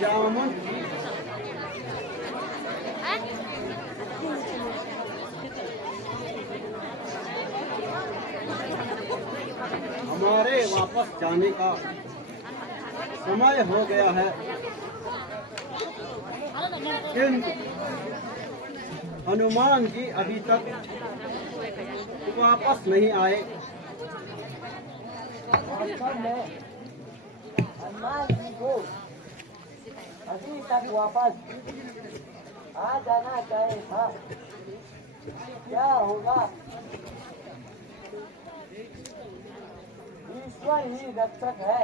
जामुन हमारे वापस जाने का समय हो गया है, किंतु हनुमान जी अभी तक वापस नहीं आए। हनुमान जी को अभी तक वापस आ जाना चाहिए था। क्या होगा? ईश्वर ही रक्षक है।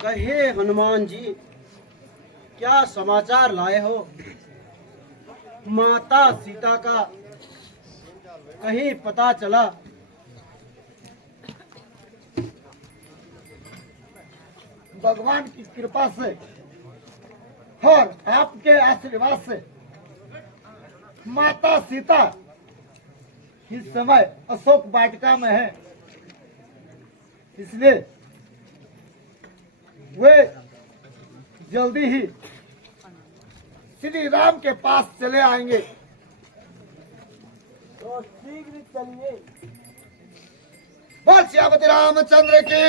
कहे हनुमान जी, क्या समाचार लाए हो? माता सीता का कहीं पता चला? भगवान की कृपा से और आपके आशीर्वाद से माता सीता इस समय अशोक वाटिका में है, इसलिए वे जल्दी ही श्री राम के पास चले आएंगे। तो शीघ्र चलिए। बोल श्यामती रामचंद्र की।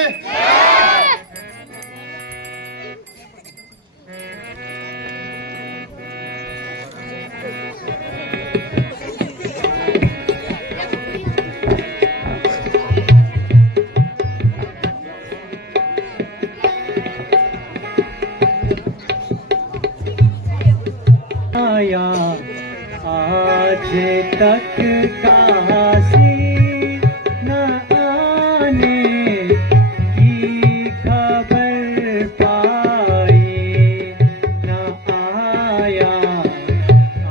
आया आज तक काशी न आने की खबर पाई, न आया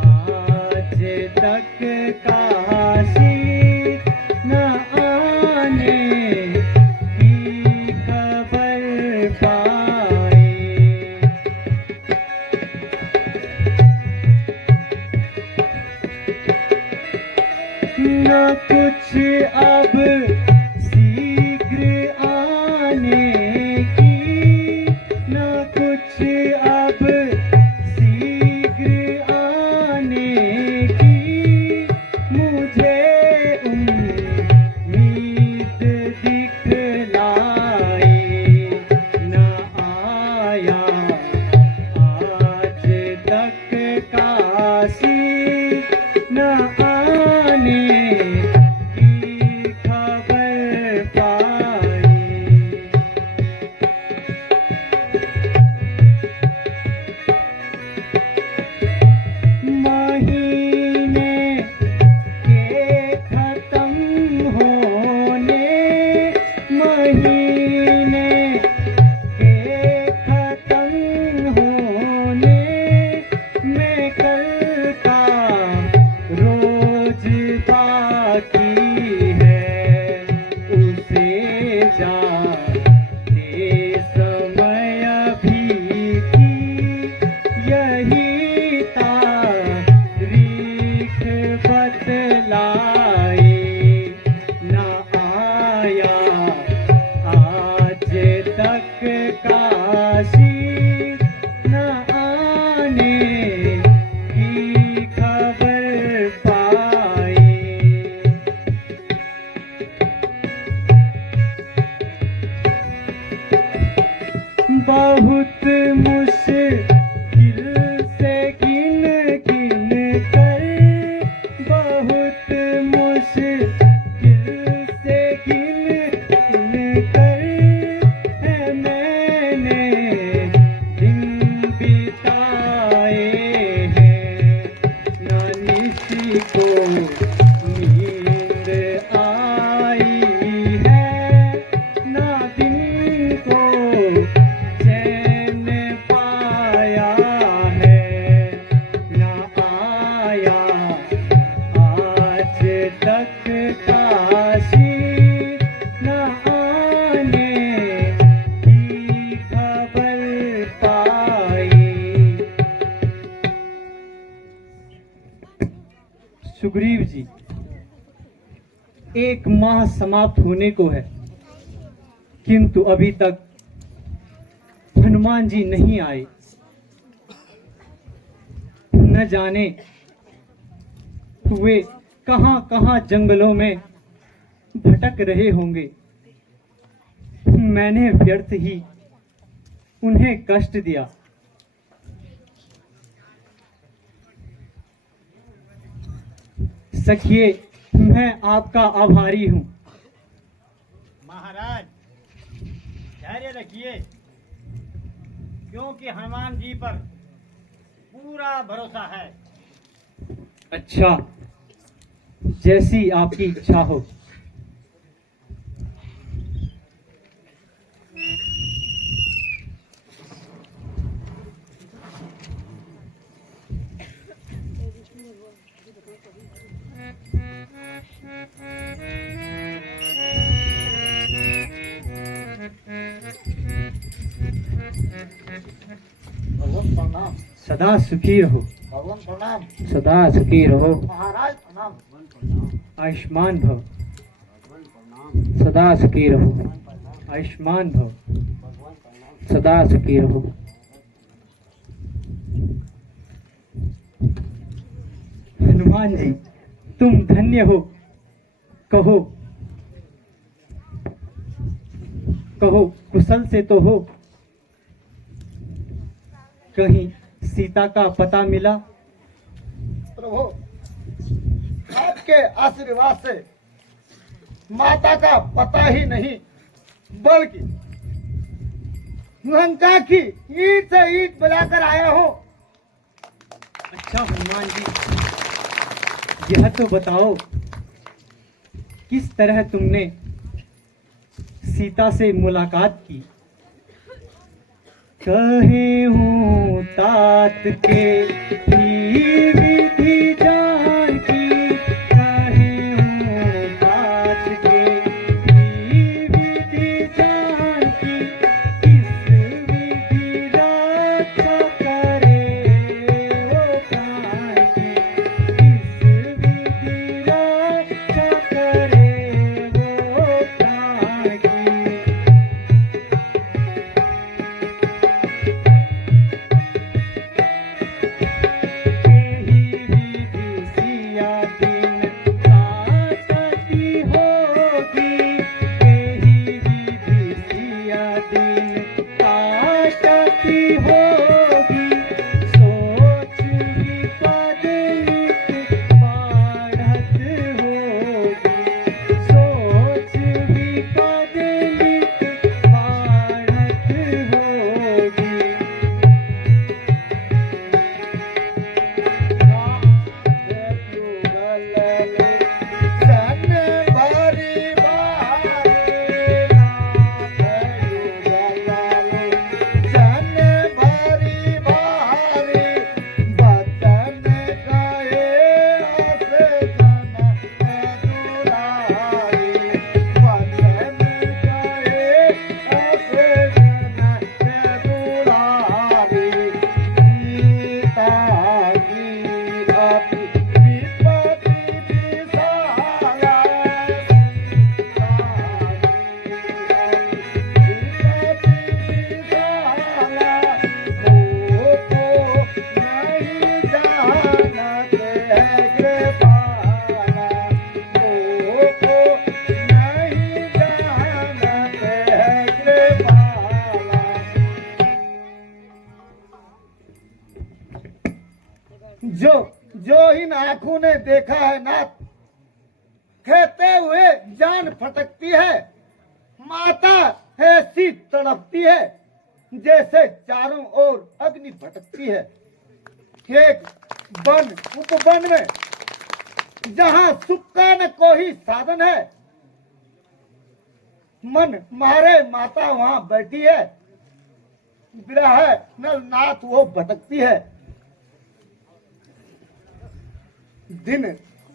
आज तक काशी न आने की खबर पाई। न कुछ अब शीघ्र आने की, न कुछ अब शीघ्र आने की, मुझे उम्मीद दिखलाई, न आया आज तक काशी न आने की खबर पाई। महीने के खत्म होने, महीने के खत्म होने में कल का रोज बाकी है, उसे जाते समय भी थी यही तारीख बतलाई, न आया आज तक काशी न आने की खबर पाई। बहुत मुश्किल से गिन गिन कर, बहुत मुश्किल से गिन गिन कर है मैंने दिन बिताए हैं, न किसी को नींद आई है, न दिन को चैन पाया है, न आया आज तक काशी न आने की खबर 1 माह समाप्त होने को है, किंतु अभी तक हनुमान जी नहीं आए। न जाने वे कहां कहां जंगलों में भटक रहे होंगे। मैंने व्यर्थ ही उन्हें कष्ट दिया। सखिए, मैं आपका आभारी हूं। महाराज धैर्य रखिए, क्योंकि हनुमान जी पर पूरा भरोसा है। अच्छा, जैसी आपकी इच्छा हो। भगवान प्रणाम। सदा सुखी रहो, भगवान प्रणाम। सदा सुखी रहो। महाराज प्रणाम। आयुष्मान भव, सदा सुखी रहो। आयुष्मान भव, सदा सुखी रहो। हनुमान जी, तुम धन्य हो। कहो कहो, कुशल से तो हो? कहीं सीता का पता मिला? प्रभु, आपके आशीर्वाद से माता का पता ही नहीं, बल्कि लंका की ईंट से ईंट बजाकर आया हूँ। अच्छा हनुमान जी, यह तो बताओ, किस तरह तुमने सीता से मुलाकात की? कहे हूँ तात के ही विधि जान की, कहे हूँ तात के ही विधि जान की, किस विधि रक्षा करे वो प्राण की, किस विधि रक्षा करे वो प्राण की। जो जो इन आंखों ने देखा है नाथ, कहते हुए जान फटकती है। माता ऐसी तड़पती है जैसे चारों ओर अग्नि भटकती है। एक वन उपवन में जहां सुख का न कोई साधन है, मन मारे माता वहां बैठी है। विरह नल नाथ वो भटकती है। दिन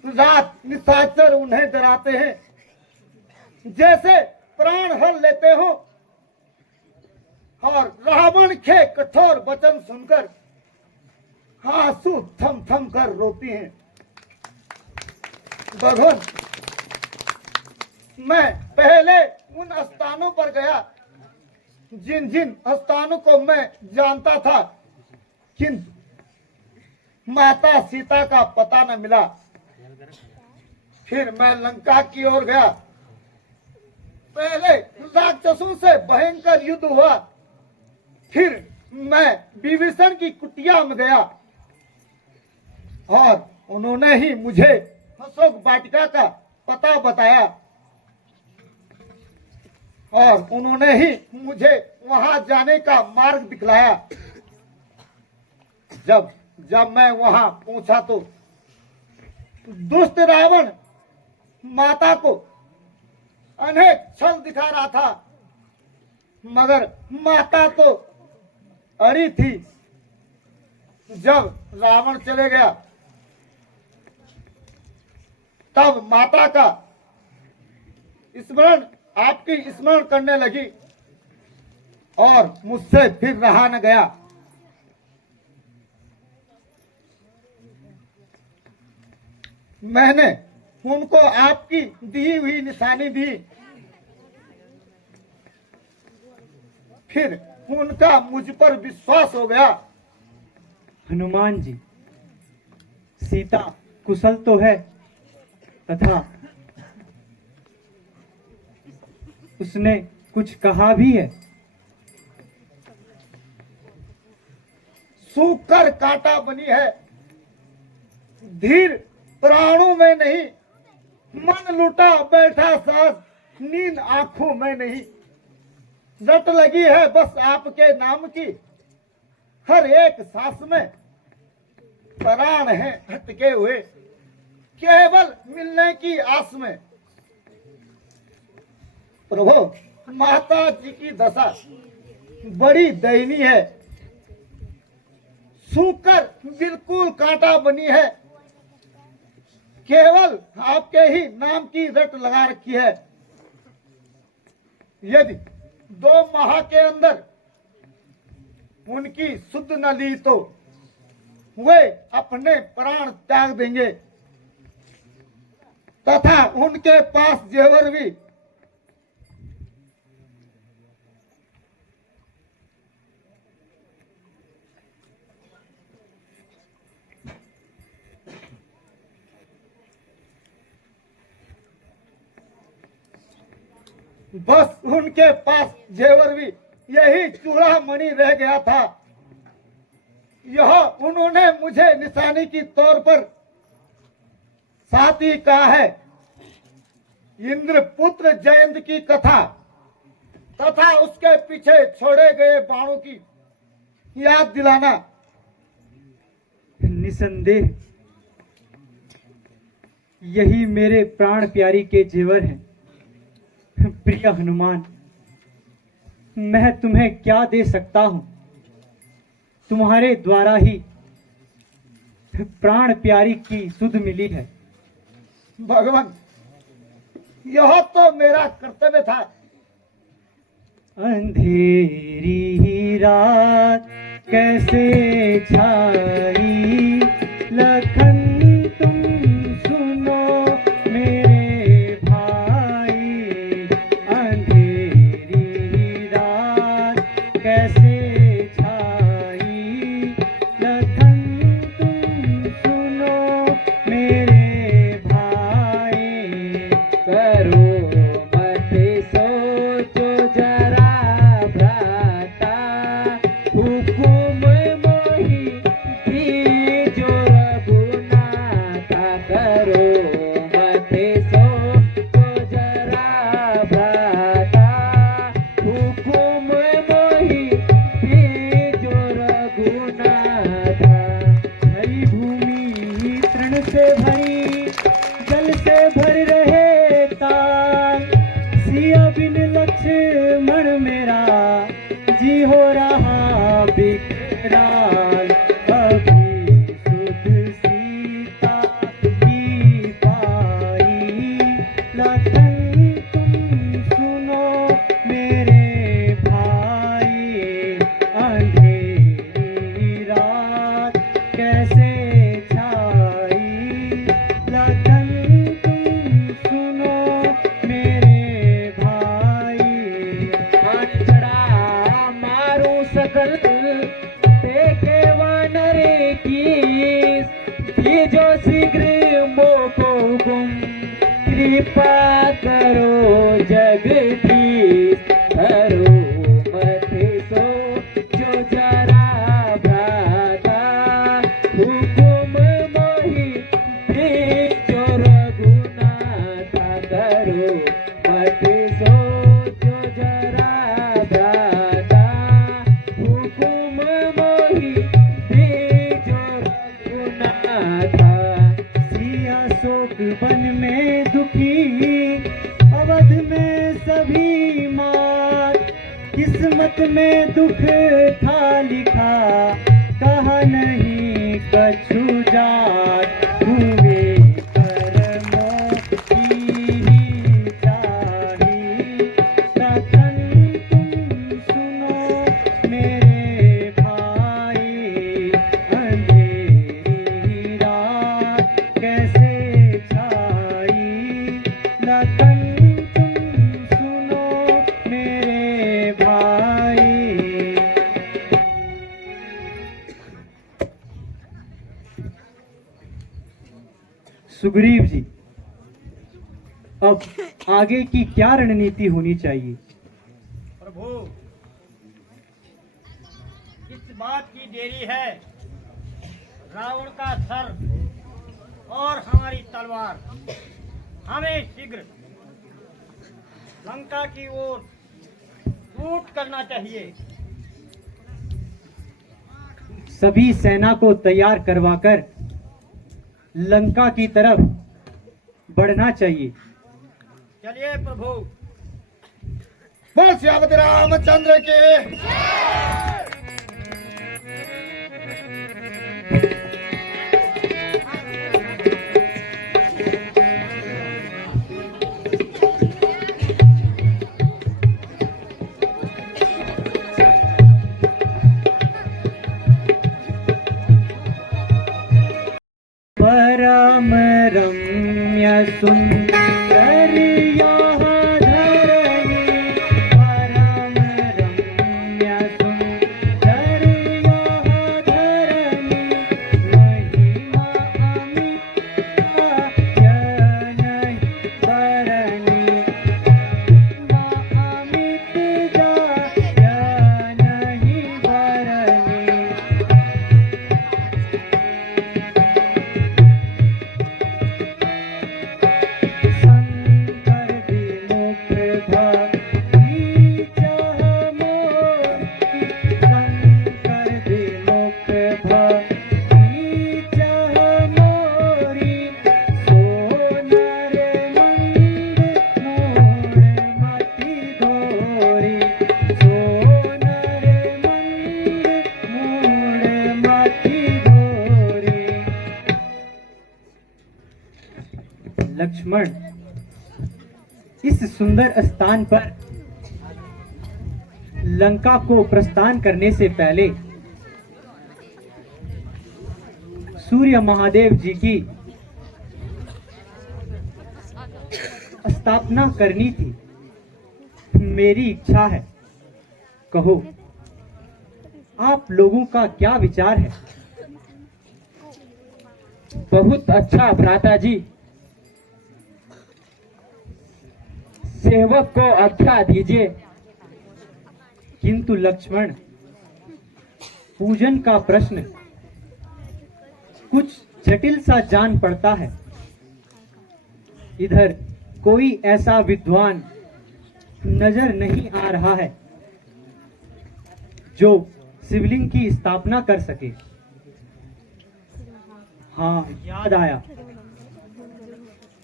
रात निशाचर उन्हें डराते हैं जैसे प्राण हर लेते हो, और रावण के कठोर वचन सुनकर आंसू थम थम कर रोती हैं। भगवान, मैं पहले उन स्थानों पर गया जिन जिन स्थानों को मैं जानता था, किंतु माता सीता का पता न मिला। फिर मैं लंका की ओर गया। पहले राक्षसों से भयंकर युद्ध हुआ। फिर मैं विभीषण की कुटिया में गया और उन्होंने ही मुझे अशोक वाटिका का पता बताया और उन्होंने ही मुझे वहां जाने का मार्ग दिखलाया। जब मैं वहां पहुंचा तो दुष्ट रावण माता को अनेक छल दिखा रहा था, मगर माता तो अड़ी थी। जब रावण चले गया तब माता का स्मरण, आपकी स्मरण करने लगी और मुझसे फिर रहा न गया। मैंने उनको आपकी दी हुई निशानी दी। फिर उनका मुझ पर विश्वास हो गया। हनुमान जी, सीता कुशल तो है, तथा उसने कुछ कहा भी है? सूखकर कांटा बनी है, धीर प्राणों में नहीं, मन लुटा बैठा सास, नींद आंखों में नहीं। रट लगी है बस आपके नाम की, हर एक सांस में प्राण है अटके हुए, केवल मिलने की आस में। प्रभु, माता जी की दशा बड़ी दयनीय है, सूखकर बिल्कुल कांटा बनी है, केवल आपके ही नाम की रट लगा रखी है। यदि 2 माह के अंदर उनकी सुध न ली तो वे अपने प्राण त्याग देंगे, तथा उनके पास जेवर भी। बस उनके पास जेवर भी, यही चूड़ा मणि रह गया था। यह उन्होंने मुझे निशानी की तौर पर साथ ही कहा है। इंद्रपुत्र जयंत की कथा तथा उसके पीछे छोड़े गए बाणों की याद दिलाना। निसंदेह यही मेरे प्राण प्यारी के जेवर हैं। प्रिय हनुमान, मैं तुम्हें क्या दे सकता हूं? तुम्हारे द्वारा ही प्राण प्यारी की सुध मिली है। भगवान, यह तो मेरा कर्तव्य था। अंधेरी रात कैसे छाई, लखन तुम सुनो मेरे भाई। अंधेरी रात कैसे छाई, लखन तुम सुनो मेरे भाई। करो मत सोचो जरा भ्राता, हुकुम मोहि दीजो रघुनाथा। करो मत सोचो जरा भ्राता, हुकुम मोहि दीजो रघुनाथा। हरी भूमि तृण से भरी, जल से भर रहे ताल, सिया बिन लक्ष्मण मेरा जी हो रहा बिकराल। अभी सुध सीता की पाई, लखन तुम सुनो मेरे भाई। अंधेरी रात कैसे छाई, लखन तुम सुनो मेरे बाण चढ़ा मारू सकल देखे वानर की दीजो शीघ्र मोको हुकुम कृपा करो जगदीश धरो मत सो जो जरा भ्राता हुकुम मोहि दीजो रघुनाथ करो मत सो जो जरा भ्राता हुकुम मोहि दीजो रघुनाथ सिया शोक वन में दुखी अवध में सभी मात किस्मत में दुख था लिखा कहा नहीं कछु जात हुए कर्मों की ही चाही कथन तुम सुनो मेरे भाई अंधेरी रात कैसे छाई लखन तुम सुनो मेरे भाई। सुग्रीव जी, अब आगे की क्या रणनीति होनी चाहिए? प्रभु, इस बात की देरी है, रावण का सर और हमारी तलवार हमें शीघ्र लंका की ओर कूच करना चाहिए। सभी सेना को तैयार करवाकर लंका की तरफ बढ़ना चाहिए। चलिए प्रभु। बोल श्यामति रामचंद्र के। परम रम्य सुंदर यहाँ धरणी परम रम्य सुंदर यहाँ धरणी महिमा अमित नहीं बरनी महिमा अमित नहीं बरनी। शंकर विमुख भक्ति चाह मोरी शंकर विमुख भक्ति चाह मोरी सोनर मंद मोर मति धोरी सोनर मंद मोर मति धोरी। लक्ष्मण, इस सुंदर स्थान पर लंका को प्रस्थान करने से पहले सूर्य महादेव जी की स्थापना करनी थी। मेरी इच्छा है, कहो आप लोगों का क्या विचार है? बहुत अच्छा भ्राता जी, सेवक को आज्ञा दीजिए। किंतु लक्ष्मण, पूजन का प्रश्न कुछ जटिल सा जान पड़ता है। इधर कोई ऐसा विद्वान नजर नहीं आ रहा है जो शिवलिंग की स्थापना कर सके। हाँ, याद आया,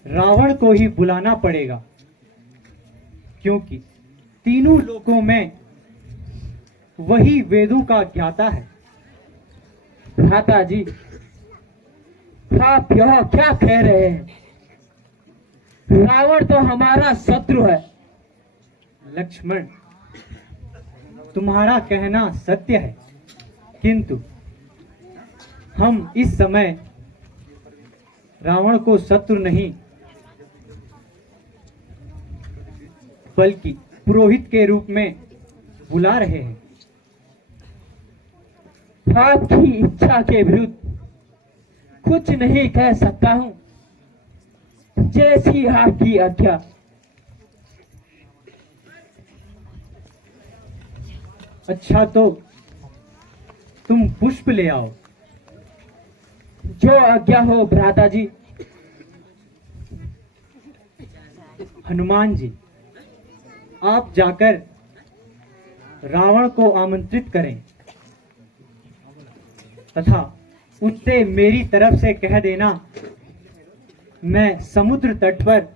रावण को ही बुलाना पड़ेगा, क्योंकि तीनों लोकों में वही वेदों का ज्ञाता है। भ्राता जी, आप यह क्या कह रहे हैं? रावण तो हमारा शत्रु है। लक्ष्मण, तुम्हारा कहना सत्य है, किंतु हम इस समय रावण को शत्रु नहीं बल्कि पुरोहित के रूप में बुला रहे हैं। आपकी इच्छा के विरुद्ध कुछ नहीं कह सकता हूँ, जैसी आपकी आज्ञा। अच्छा तो तुम पुष्प ले आओ। जो आज्ञा हो भ्राता जी। हनुमान जी, आप जाकर रावण को आमंत्रित करें तथा उससे मेरी तरफ से कह देना, मैं समुद्र तट पर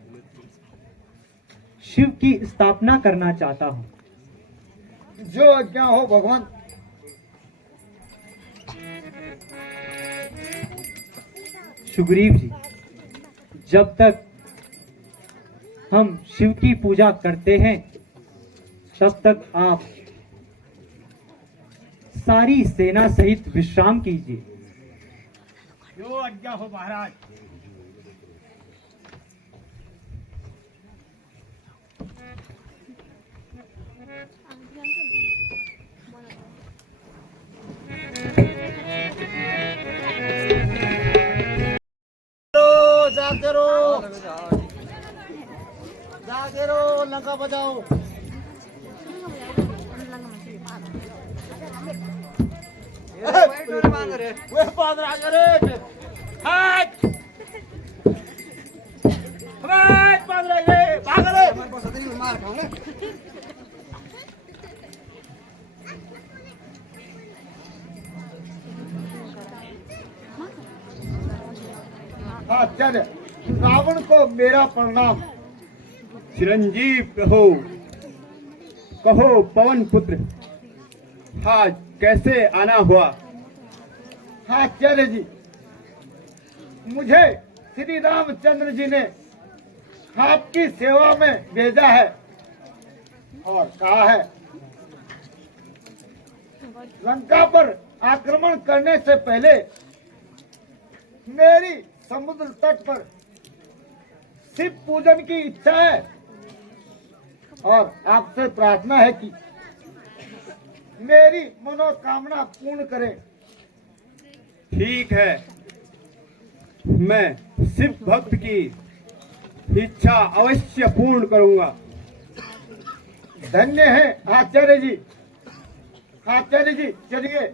शिव की स्थापना करना चाहता हूं। जो आज्ञा हो भगवान। सुग्रीव जी, जब तक हम शिव की पूजा करते हैं तब तक आप सारी सेना सहित विश्राम कीजिए। जो आज्ञा हो महाराज। जागते रहो, लंका बजाओ। वे बांध रहा करे। हट! हट! बांध रहे हैं, भाग रहे। आचार्य, रावण को मेरा प्रणाम। चिरंजीव हो, कहो पवन पुत्र, हाँ कैसे आना हुआ? आचार्य जी, मुझे श्री रामचंद्र जी ने आपकी सेवा में भेजा है और कहा है लंका पर आक्रमण करने से पहले मेरी समुद्र तट पर शिव पूजन की इच्छा है और आपसे प्रार्थना है कि मेरी मनोकामना पूर्ण करें। ठीक है, मैं शिव भक्त की इच्छा अवश्य पूर्ण करूंगा। धन्य है आचार्य जी। आचार्य जी चलिए।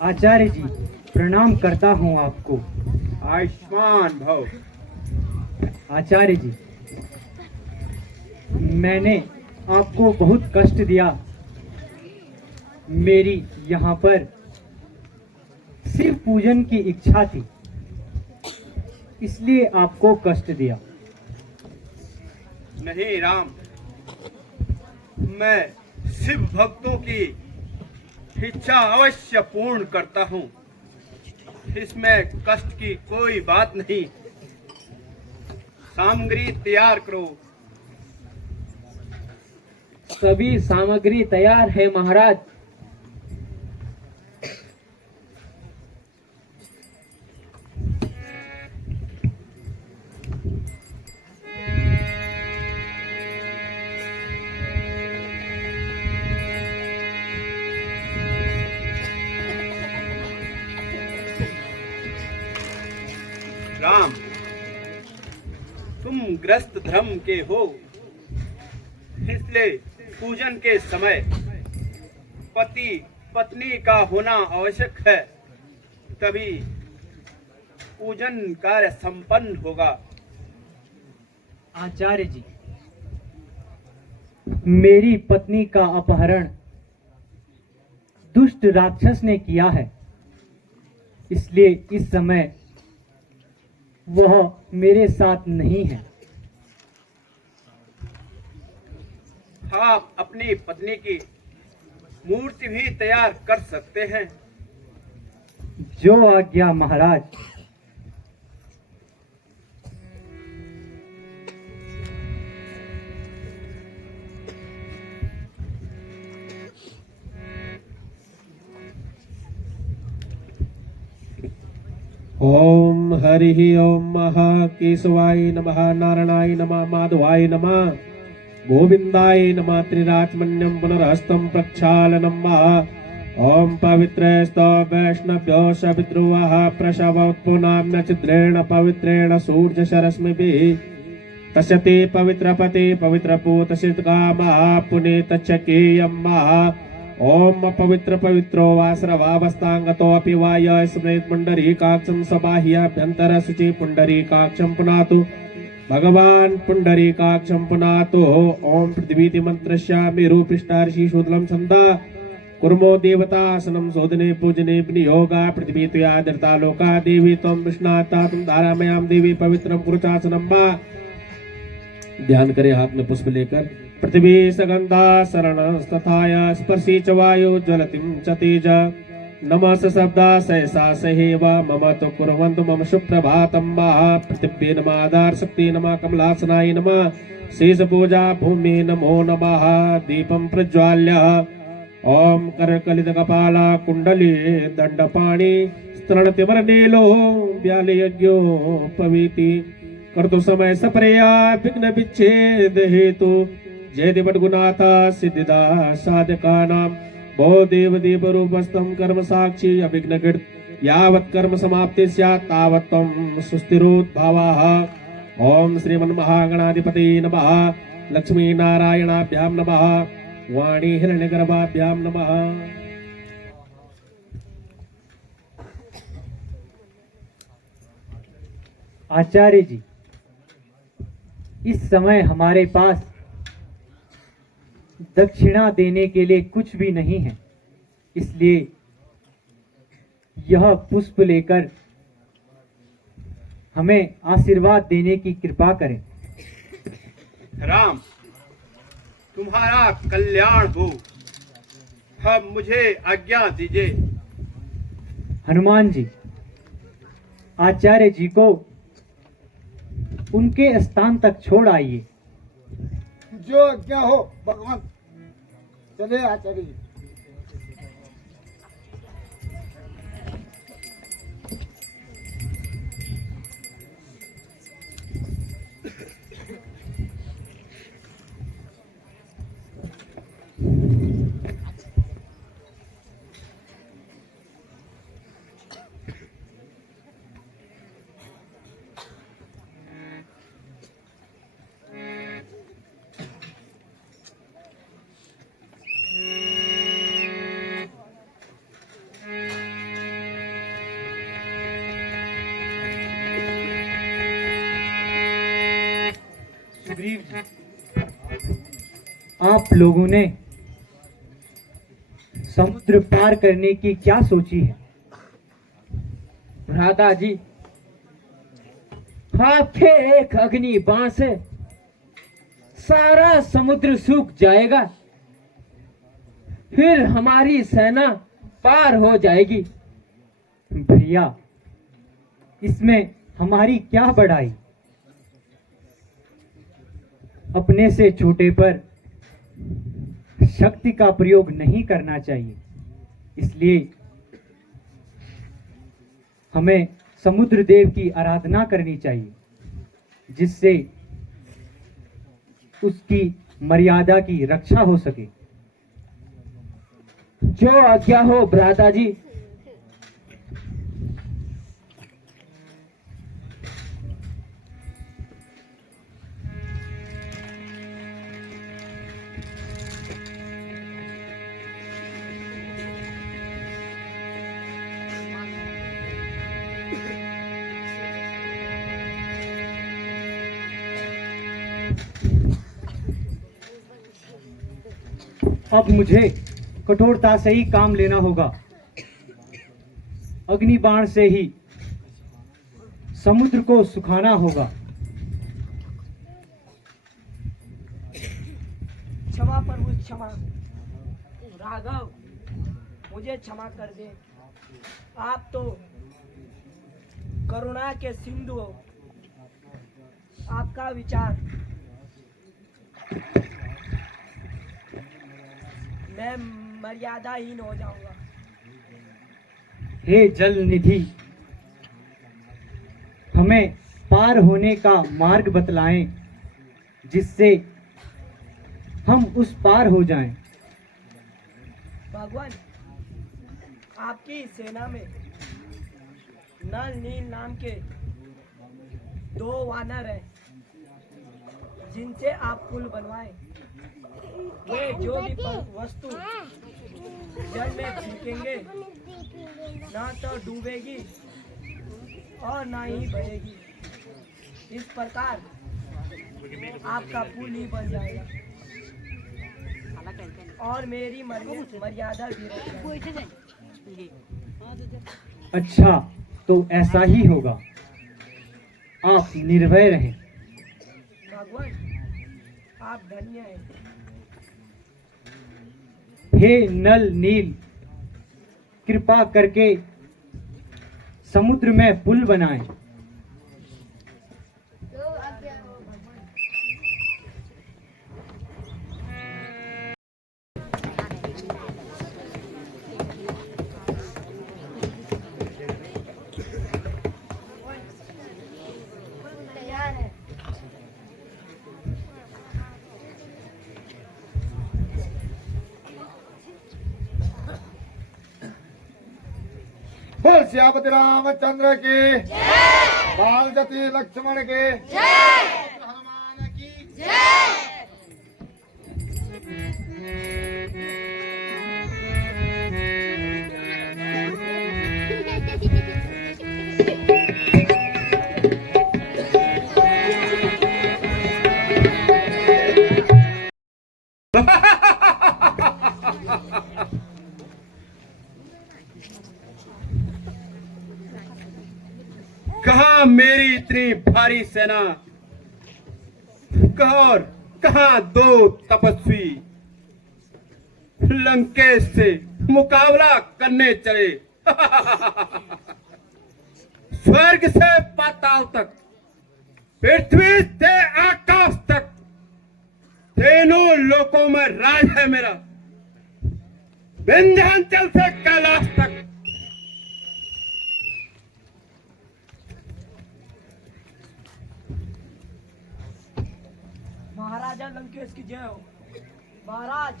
आचार्य जी, प्रणाम करता हूं आपको। आयुष्मान भव। आचार्य जी, मैंने आपको बहुत कष्ट दिया। मेरी यहाँ पर शिव पूजन की इच्छा थी, इसलिए आपको कष्ट दिया। नहीं राम, मैं शिव भक्तों की इच्छा अवश्य पूर्ण करता हूँ, इसमें कष्ट की कोई बात नहीं। सामग्री तैयार करो। सभी सामग्री तैयार है महाराज। राम, तुम ग्रस्त धर्म के हो, इसलिए पूजन के समय पति पत्नी का होना आवश्यक है, तभी पूजन कार्य संपन्न होगा। आचार्य जी, मेरी पत्नी का अपहरण दुष्ट राक्षस ने किया है, इसलिए इस समय वह मेरे साथ नहीं है। आप अपनी पत्नी की मूर्ति भी तैयार कर सकते हैं। जो आज्ञा महाराज। ओम हरि ओम केशवाय नमः, नारायणाय नमः, माधवाय नमः, गोविंदाय नमः, त्रिराजमन्यं पुनरहस्तं प्रक्षालनं वा। ओम पवित्रस्तो वैष्णव्यो सविद्रुवः प्रसवोत्पुनाम्न छिद्रेण पवित्रेण सूर्यशरश्मिभिः तस्यते पवित्रपते पवित्रपूतसिद्धकामः पुनीतच्छकेयम्मा। ओम पवित्र पवित्रो वासरवावस्थांगतोऽपि वाय स्मृत पुंडरीकाक्षं सबाह्याभ्यन्तर शुचि पुंडरीकाक्षं पुनातु भगवान पुंडरीकाक्षं पुनातु। ओम पृथ्वीति मंत्रस्यामि रूपृष्टार्षि शूद्लं छन्दा कुर्मो देवतासनं शोधने पूजने विनियोगा। पृथ्वी त्वया धृता लोका देवी त्वं विष्णाता तुम धारामयां देवी पवित्रं कुरुचासनं वा। ध्यान करें हाथ में पुष्प लेकर। पृथ्वी सगंधा शरणस्तथाय स्पर्शी च वायु ज्वलतिं च तेज नमः शब्दा सहसा सहेव मम तो कुर्वन्तु मम सुप्रभातं मा। पृथिव्यै नमः आधार शक्ति नमः कमलासनाय नमः शेष पूजा भूमि नमो नमः। दीपं प्रज्वाल्य ओम करकलित कपाला कुंडली दंडपाणि स्तरणतिवर्णेलो व्यालयज्ञो पवीति कर्तु समय सप्रया विघ्न विच्छेद हेतु जय देवगुनाथ सिद्धिदा साधकानां भो देव देव रूपस्थं कर्म साक्षी अविघ्न कृत यावत् कर्म समाप्ति स्यात् तावत् त्वं सुस्थिरोद्भवः। ओम श्रीमन्महागणाधिपते नमः, लक्ष्मी नारायणाभ्यां नमः, वाणी हिरण्यगर्भाभ्यां नमः। आचार्य जी, इस समय हमारे पास दक्षिणा देने के लिए कुछ भी नहीं है, इसलिए यह पुष्प लेकर हमें आशीर्वाद देने की कृपा करें। राम, तुम्हारा कल्याण हो। अब मुझे आज्ञा दीजिए। हनुमान जी, आचार्य जी को उनके स्थान तक छोड़ आइए। जो आज्ञा हो भगवान। चले आचार्य जी। सुग्रीव जी, आप लोगों ने समुद्र पार करने की क्या सोची है? भ्राता जी, आपके एक अग्नि बाण से सारा समुद्र सूख जाएगा, फिर हमारी सेना पार हो जाएगी। भैया, इसमें हमारी क्या बढ़ाई? अपने से छोटे पर शक्ति का प्रयोग नहीं करना चाहिए, इसलिए हमें समुद्र देव की आराधना करनी चाहिए, जिससे उसकी मर्यादा की रक्षा हो सके। जो आज्ञा हो भ्राता जी। अब मुझे कठोरता से ही काम लेना होगा। अग्निबाण से ही समुद्र को सुखाना होगा। क्षमा प्रभु क्षमा। राघव, मुझे क्षमा कर दे। आप तो करुणा के सिंधु हो। आपका विचार मैं मर्यादाहीन हो जाऊंगा। हे जल निधि, हमें पार होने का मार्ग बतलाएं, जिससे हम उस पार हो जाएं। भगवान, आपकी सेना में नल नील नाम के 2 वानर हैं, जिनसे आप पुल बनवाएं। वे जो भी वस्तु जल में फेंकेंगे ना तो डूबेगी और ना ही बहेगी। इस प्रकार आपका पुल ही बन जाएगा और मेरी मर्यादा भी रह जाएगी। अच्छा, तो ऐसा ही होगा। आप निर्भय रहें। भगवान, आप धन्य हैं। हे नल नील, कृपा करके समुद्र में पुल बनाएं। बोल श्यामति रामचंद्र की बाल जति लक्ष्मण के हनुमान की कहाँ मेरी इतनी भारी सेना, और कहाँ 2 तपस्वी लंकेश से मुकाबला करने चले। स्वर्ग से पाताल तक, पृथ्वी से आकाश तक, तीनों लोकों में राज है मेरा। विंध्याचल से कैलाश तक। महाराजा लंकेश की जय हो। महाराज,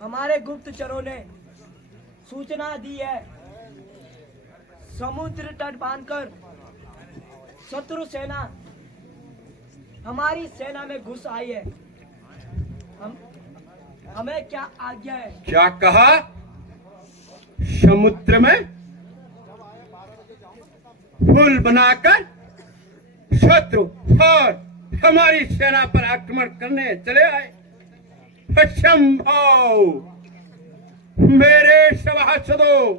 हमारे गुप्तचरों ने सूचना दी है, समुद्र तट बांधकर शत्रु सेना हमारी सेना में घुस आई है। हमें क्या आज्ञा है? क्या कहा? समुद्र में पुल बनाकर शत्रु और हमारी सेना पर आक्रमण करने चले आए। असंभव! मेरे सभासदों,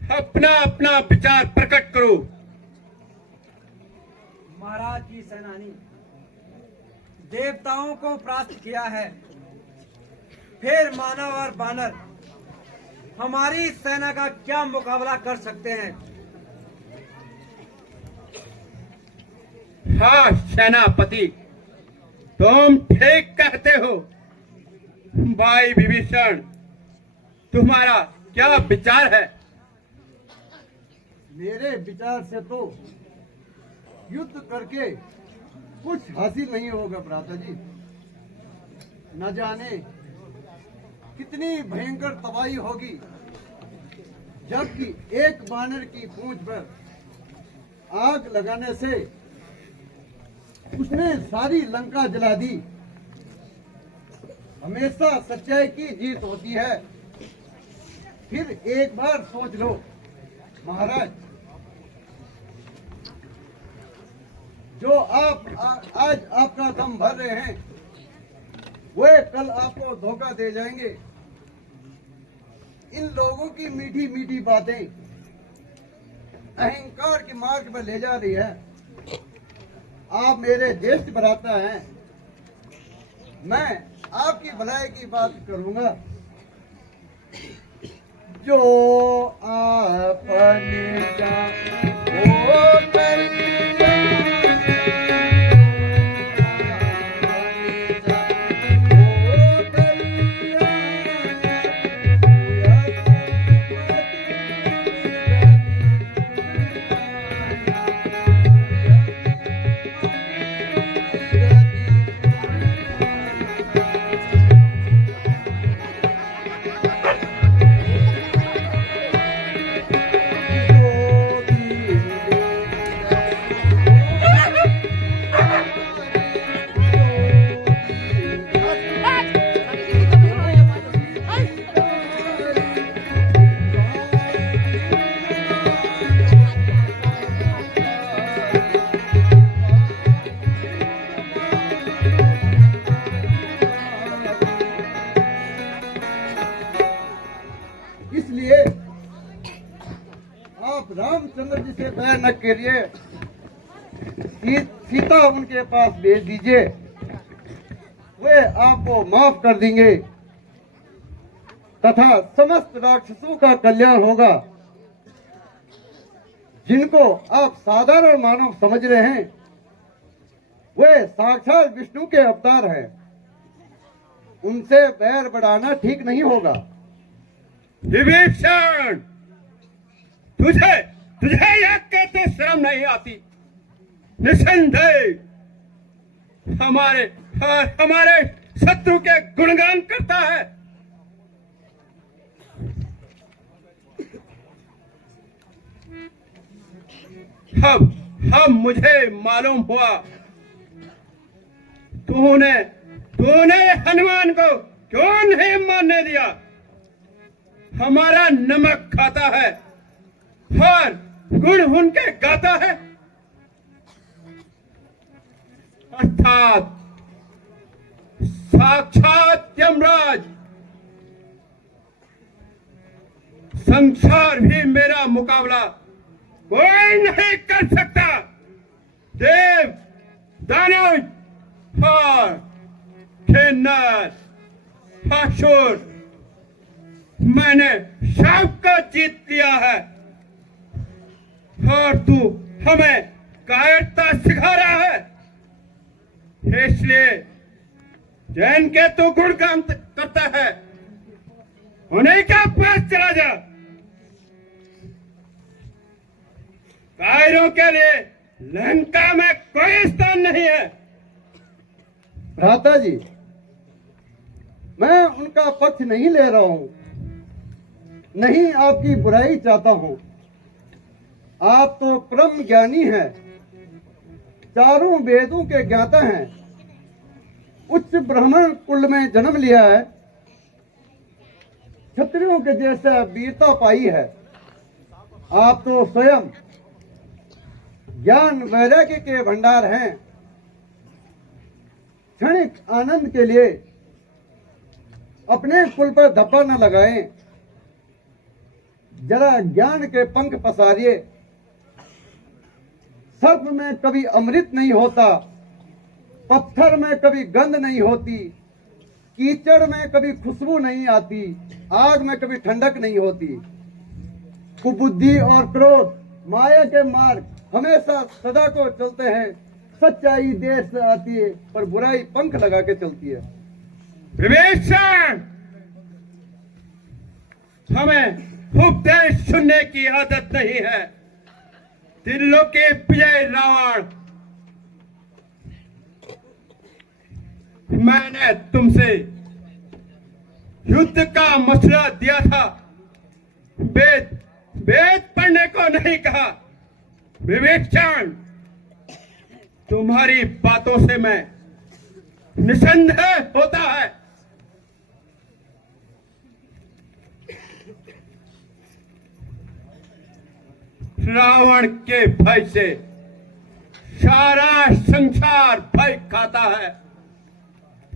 अपना अपना विचार प्रकट करो। महाराज की सेनानी देवताओं को परास्त किया है, फिर मानव और बानर हमारी सेना का क्या मुकाबला कर सकते हैं? हाँ सेनापति, तुम ठीक कहते हो। भाई विभीषण, तुम्हारा क्या विचार है? मेरे विचार से तो युद्ध करके कुछ हासिल नहीं होगा भ्राता जी। न जाने कितनी भयंकर तबाही होगी, जबकि एक बानर की पूंछ पर आग लगाने से उसने सारी लंका जला दी। हमेशा सच्चाई की जीत होती है। फिर एक बार सोच लो महाराज, जो आप आज आपका दम भर रहे हैं, वे कल आपको धोखा दे जाएंगे। इन लोगों की मीठी मीठी बातें अहंकार के मार्ग पर ले जा रही है। आप मेरे ज्येष्ठ भ्राता हैं, मैं आपकी भलाई की बात करूंगा। जो आपने रामचंद्र जी से भयानक के लिए सीता उनके पास भेज दीजिए, वे आपको माफ कर देंगे तथा समस्त राक्षसों का कल्याण होगा। जिनको आप साधारण मानव समझ रहे हैं वे साक्षात विष्णु के अवतार हैं, उनसे बैर बढ़ाना ठीक नहीं होगा। विभीषण, तुझे तुझे यह कहते शर्म नहीं आती? निसंदेह हमारे शत्रु के गुणगान करता है। अब मुझे मालूम हुआ तूने हनुमान को क्यों नहीं मानने दिया। हमारा नमक खाता है और गुण उनके गाता है, अर्थात साक्षात यमराज। संसार भी मेरा मुकाबला कोई नहीं कर सकता। देव, दानव और किन्नर, असुर, मैंने सबको जीत लिया है और तू हमें कायरता सिखा रहा है। इसलिए जैन के तू गुणगान करता है, उन्हीं के पास चला जा। कायरों के लिए लंका में कोई स्थान नहीं है। भ्राता जी, मैं उनका पक्ष नहीं ले रहा हूं, नहीं आपकी बुराई चाहता हूं। आप तो परम ज्ञानी हैं, चारों वेदों के ज्ञाता हैं, उच्च ब्राह्मण कुल में जन्म लिया है, क्षत्रियों के जैसा वीरता पाई है। आप तो स्वयं ज्ञान वैराग्य के भंडार हैं। क्षणिक आनंद के लिए अपने कुल पर धब्बा न लगाएं, जरा ज्ञान के पंख पसारिए। सर्प में कभी अमृत नहीं होता, पत्थर में कभी गंध नहीं होती, कीचड़ में कभी खुशबू नहीं आती, आग में कभी ठंडक नहीं होती। कुबुद्धि और क्रोध माया के मार्ग हमेशा सदा को चलते हैं। सच्चाई देर से आती है पर बुराई पंख लगा के चलती है। विभीषण, हमें उपदेश सुनने की आदत नहीं है। दिल्लों के विजय रावण, मैंने तुमसे युद्ध का मसला दिया था, वेद पढ़ने को नहीं कहा। विभीषण, तुम्हारी बातों से मैं निसंदेह होता है। रावण के भय से सारा संसार भय खाता है।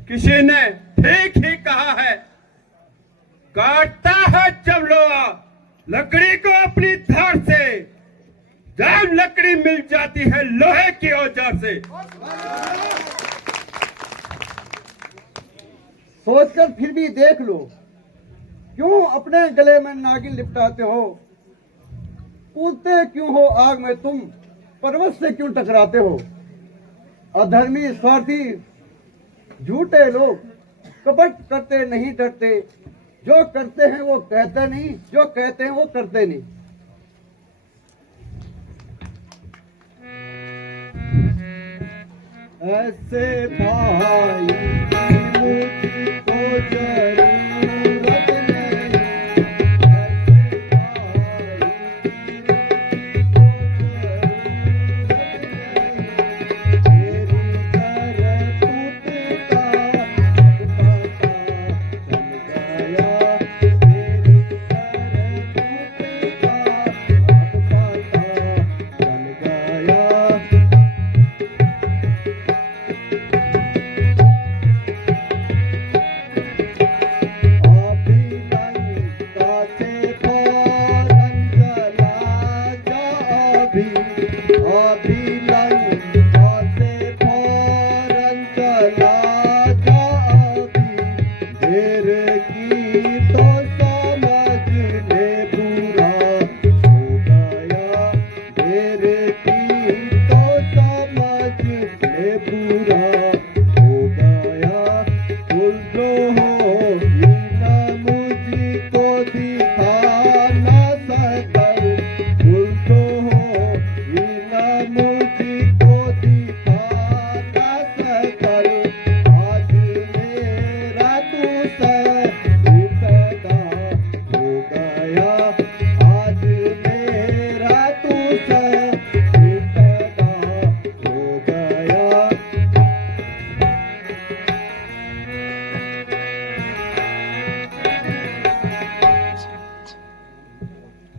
किसी ने ठीक ही कहा है, काटता है जब लोहा लकड़ी को अपनी धार से, जब लकड़ी मिल जाती है लोहे की औजार से। सोचकर फिर भी देख लो, क्यों अपने गले में नागिन लिपटाते हो? कूदते क्यों हो आग में तुम? पर्वत से क्यों टकराते हो? अधर्मी, स्वार्थी, झूठे लोग कपट करते नहीं डरते। जो करते हैं वो कहते नहीं, जो कहते हैं वो करते नहीं। ऐसे भाई की मुझको जरूरत नहीं,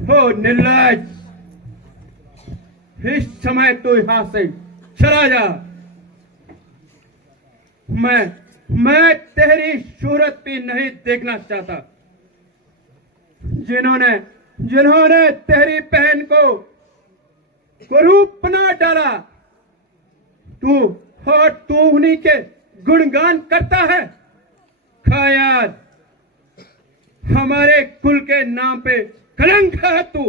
हो निर्लज, इस समय तो यहां से चला जा। मैं तेरी सूरत भी नहीं देखना चाहता। जिन्होंने तेरी बहन को कुरूप बना डाला, तू उन्हीं के गुणगान करता है। खैर, हमारे कुल के नाम पे कलंक है तू।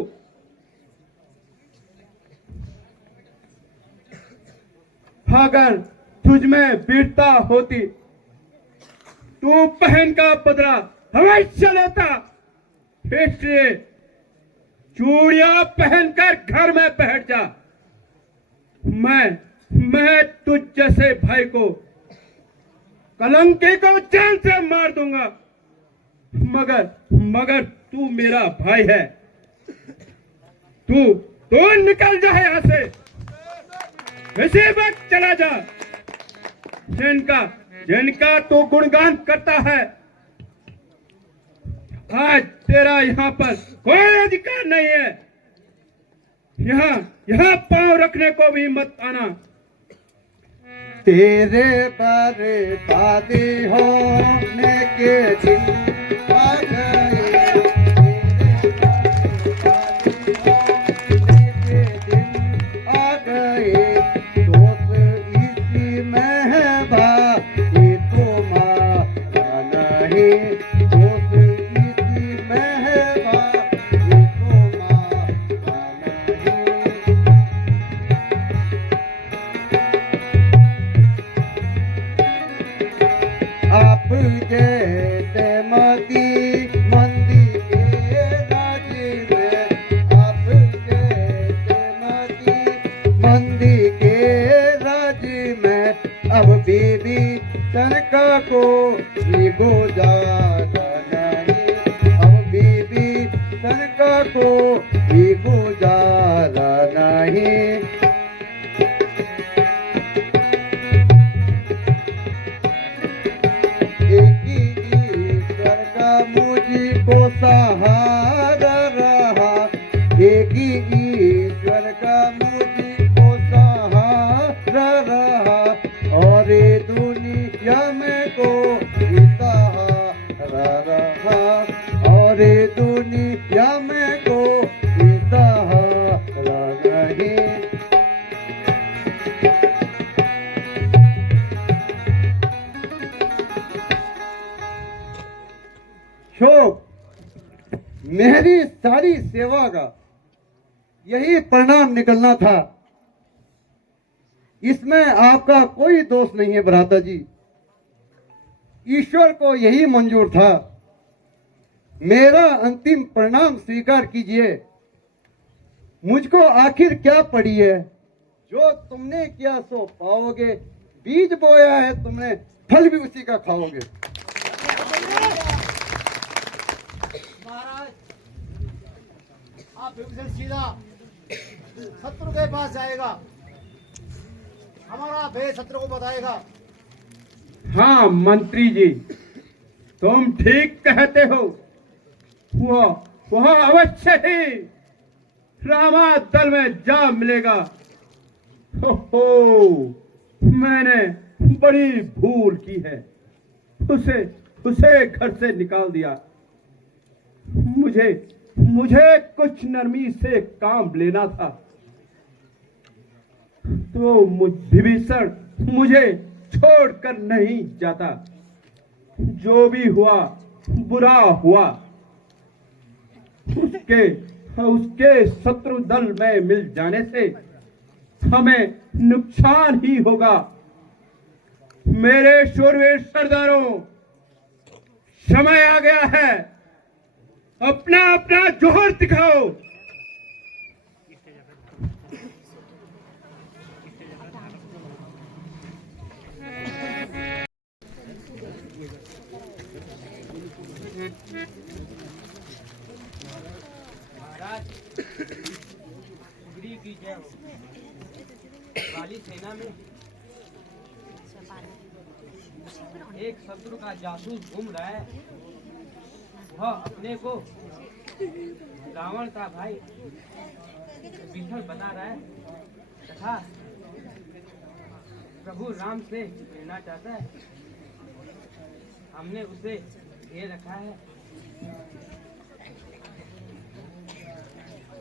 अगर तुझ में वीरता होती, तू बहन का बदला अवश्य लेता। इसलिए चूड़ियां पहनकर घर में बैठ जा। मैं तुझ जैसे भाई को, कलंकी को जान से मार दूंगा। मगर तू मेरा भाई है। तू निकल जा यहां से, इसी वक्त चला जा। जिनका तू गुणगान करता है, आज तेरा यहाँ पर कोई अधिकार नहीं है। यहाँ पांव रखने को भी मत आना। तेरे बर्बादी होने के दिन आ गए, तेरे बर्बादी होने के दिन आ गए। दोस्त इसी में है भाई तुम्हारा नहीं, दोस्त इसी में है भाई तुम्हारा नहीं। आप जैसे मंदी के राज में, आप जैसे मंदी के राज में, अब बीबी तनका को भी गुजारा नहीं, अब बीबी तनका को भी गुजारा नहीं। ईश्वर का मुझको सहारा रहा, एक ही ईश्वर का मुझको सहारा रहा, और ये दुनिया में कोई सहारा रहा, और ये दुनिया में कोई सहारा नहीं। शोक, मेरी सारी सेवा का यही परिणाम निकलना था। इसमें आपका कोई दोष नहीं है भ्राता जी, ईश्वर को यही मंजूर था। मेरा अंतिम परिणाम स्वीकार कीजिए। मुझको आखिर क्या पड़ी है? जो तुमने किया सो पाओगे, बीज बोया है तुमने, फल भी उसी का खाओगे। महाराज, आप विभीषण सीधा शत्रु के पास जाएगा, हमारा भेद शत्रु को बताएगा। हाँ मंत्री जी, तुम ठीक कहते हो। वह अवश्य ही रामा दल में जा मिलेगा। हो, मैंने बड़ी भूल की है। उसे घर से निकाल दिया। मुझे कुछ नरमी से काम लेना था, तो विभीषण मुझे छोड़कर नहीं जाता। जो भी हुआ बुरा हुआ। उसके शत्रु दल में मिल जाने से हमें नुकसान ही होगा। मेरे शूरवीर सरदारों, समय आ गया है, अपना अपना जोहर दिखाओ। की जय हो। काली सेना में एक शत्रु का जासूस घूम रहा है। वह अपने को रावण का भाई विभीषण बता रहा है तथा प्रभु राम से मिलना चाहता है। हमने उसे घेर रखा है।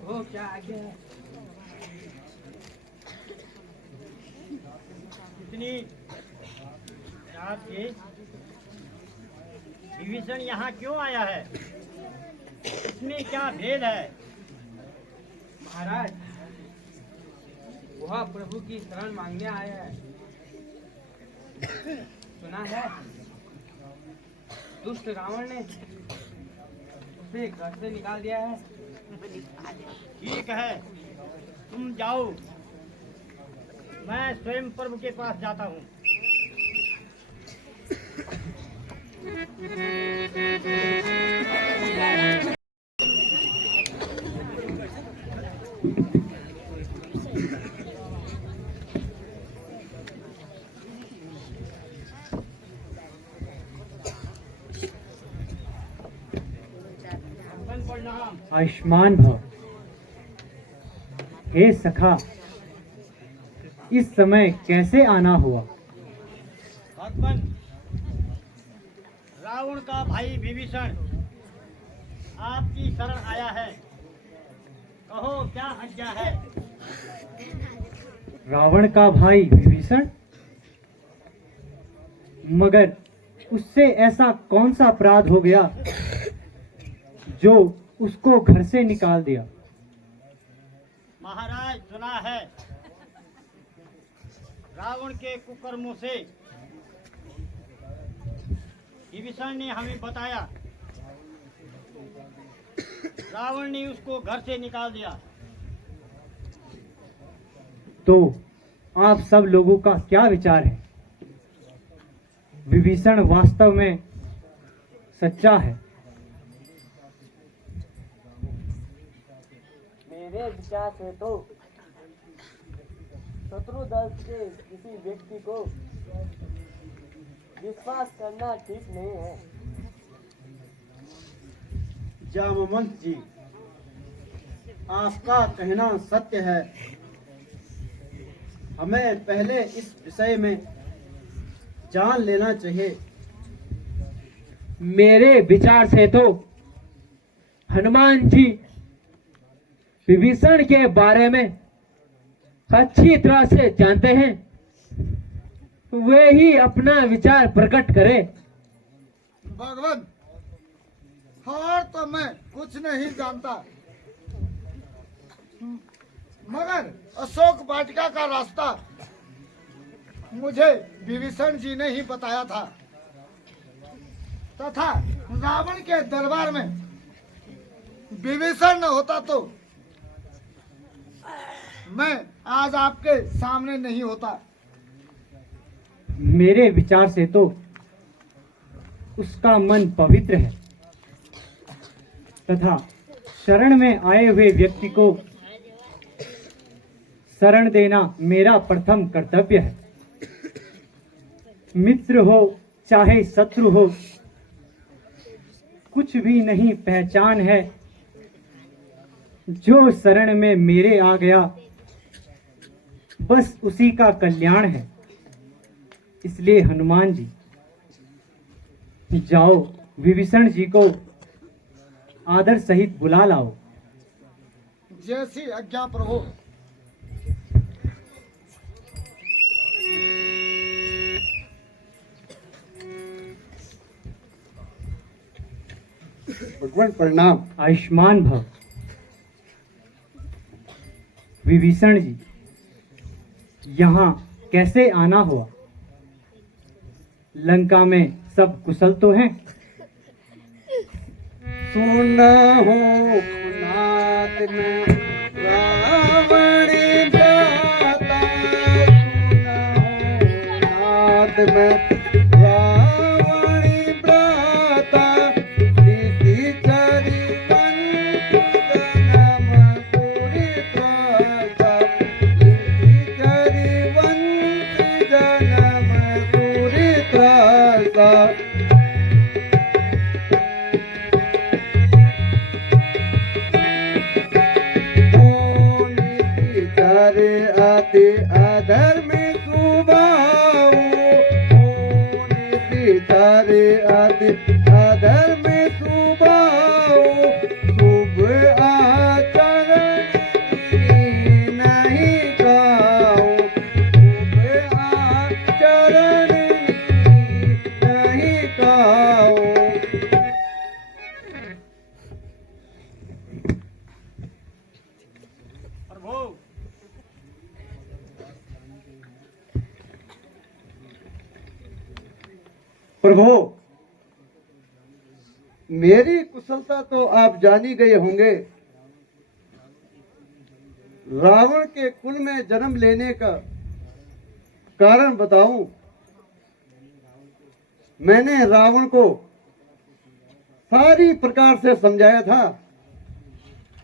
वो क्या आगे है? इतनी रात के विभीषण यहाँ क्यों आया है? इसमें क्या भेद है? महाराज, वह प्रभु की शरण मांगने आया है। सुना है दुष्ट रावण ने उसे घर से निकाल दिया है। ठीक है, तुम जाओ, मैं स्वयं प्रभु के पास जाता हूँ। आयुष्मान भव। हे सखा, इस समय कैसे आना हुआ? भगवान, रावण का भाई विभीषण आपकी शरण आया है। कहो क्या आज्ञा है? रावण का भाई विभीषण? मगर उससे ऐसा कौन सा अपराध हो गया जो उसको घर से निकाल दिया? महाराज, सुना है रावण के कुकर्मों से विभीषण ने हमें बताया, रावण ने उसको घर से निकाल दिया। तो आप सब लोगों का क्या विचार है? विभीषण वास्तव में सच्चा है? मेरे विचार से तो शत्रु दल के किसी व्यक्ति को विश्वास करना ठीक नहीं है। जामवंत जी, आपका कहना सत्य है। हमें पहले इस विषय में जान लेना चाहिए। मेरे विचार से तो हनुमान जी विभीषण के बारे में अच्छी तरह से जानते हैं। वे ही अपना विचार प्रकट करे। भगवान, और तो मैं कुछ नहीं जानता, मगर अशोक वाटिका का रास्ता मुझे विभीषण जी ने ही बताया था, तथा रावण के दरबार में विभीषण न होता तो मैं आज आपके सामने नहीं होता। मेरे विचार से तो उसका मन पवित्र है तथा शरण में आए हुए व्यक्ति को शरण देना मेरा प्रथम कर्तव्य है। मित्र हो चाहे शत्रु हो, कुछ भी नहीं पहचान है। जो शरण में मेरे आ गया, बस उसी का कल्याण है। इसलिए हनुमान जी, जाओ विभीषण जी को आदर सहित बुला लाओ। जैसी आज्ञा प्रभु। भगवान प्रणाम। आयुष्मान भव। विभीषण जी, यहाँ कैसे आना हुआ? लंका में सब कुशल तो हैं? सुना हो नाथ में रावण जाता, सुना हो नाथ में रावण जाता, दिति चरी पंथ जन्म सूरि त्राता, दिति चरी वंश जन्म सूरि त्राता। अति अधर्म सुभाओ शुभ आचरण नहीं गाओ शुभ आचरण नहीं गाओ। प्रभु प्रभु मेरी कुशलता तो आप जान ही गए होंगे। रावण के कुल में जन्म लेने का कारण बताऊं। मैंने रावण को सारी प्रकार से समझाया था,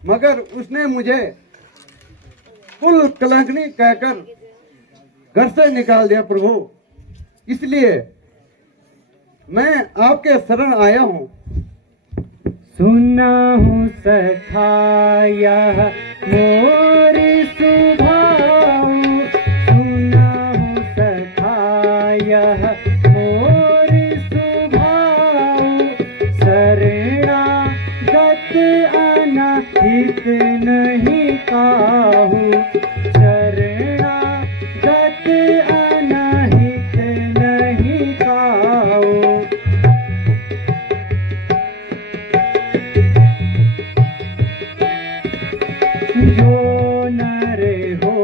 मगर उसने मुझे कुल कलंकनी कहकर घर से निकाल दिया प्रभु। इसलिए मैं आपके शरण आया हूँ। सुना हूँ सखाया मोरी सुभाऊ, सुना हूँ सखाया मोरी सुभाऊ, शरणागत अनाहित नहीं काहू, शरणागत अनाहित नहीं काहू। जो नर हो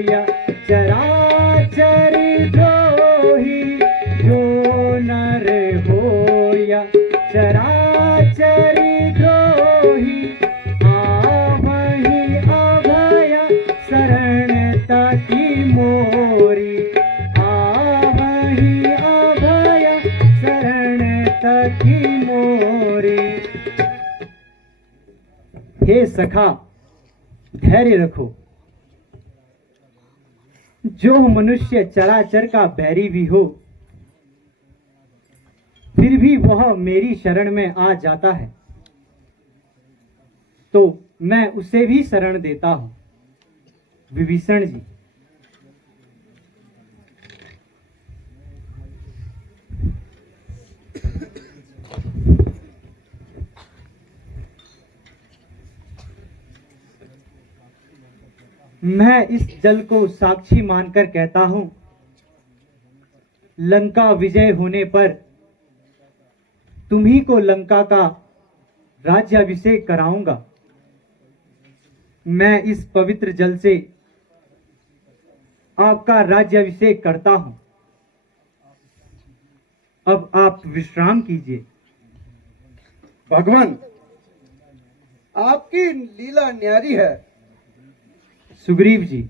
या चराचर द्रोही, जो नर हो या चराचर द्रोही, आवहि अभय शरणता की मोरी, आवहि अभय शरणता की मोरी। हे सखा धैर्य रखो। जो मनुष्य चराचर का बैरी भी हो, फिर भी वह मेरी शरण में आ जाता है तो मैं उसे भी शरण देता हूं। विभीषण जी, मैं इस जल को साक्षी मानकर कहता हूं, लंका विजय होने पर तुम्ही को लंका का राज्याभिषेक कराऊंगा। मैं इस पवित्र जल से आपका राज्याभिषेक करता हूं। अब आप विश्राम कीजिए। भगवान आपकी लीला न्यारी है। सुग्रीव जी,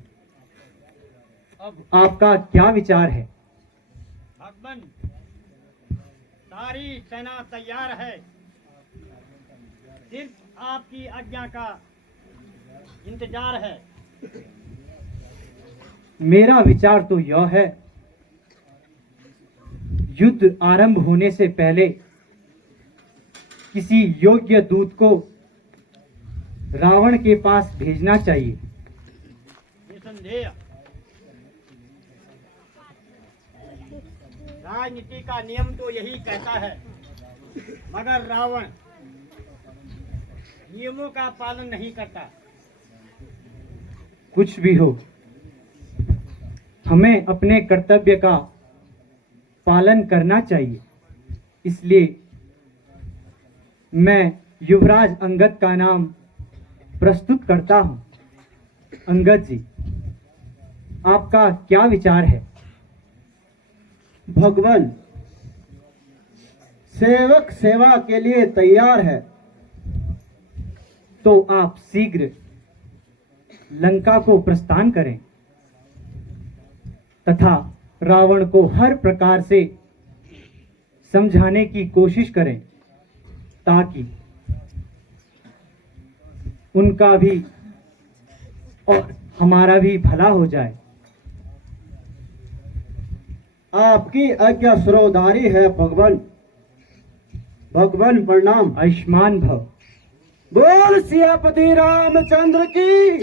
अब आपका क्या विचार है? भगवान सारी सेना तैयार है, सिर्फ आपकी आज्ञा का इंतजार है। मेरा विचार तो यह है, युद्ध आरंभ होने से पहले किसी योग्य दूत को रावण के पास भेजना चाहिए। निसंदेह राजनीति का नियम तो यही कहता है, मगर रावण नियमों का पालन नहीं करता। कुछ भी हो, हमें अपने कर्तव्य का पालन करना चाहिए। इसलिए मैं युवराज अंगद का नाम प्रस्तुत करता हूं। अंगद जी, आपका क्या विचार है? भगवान सेवक सेवा के लिए तैयार है। तो आप शीघ्र लंका को प्रस्थान करें तथा रावण को हर प्रकार से समझाने की कोशिश करें ताकि उनका भी और हमारा भी भला हो जाए। आपकी आज्ञा सर्वधारी है भगवान। भगवान प्रणाम। आयुष्मान भव। बोल सियापति रामचंद्र की।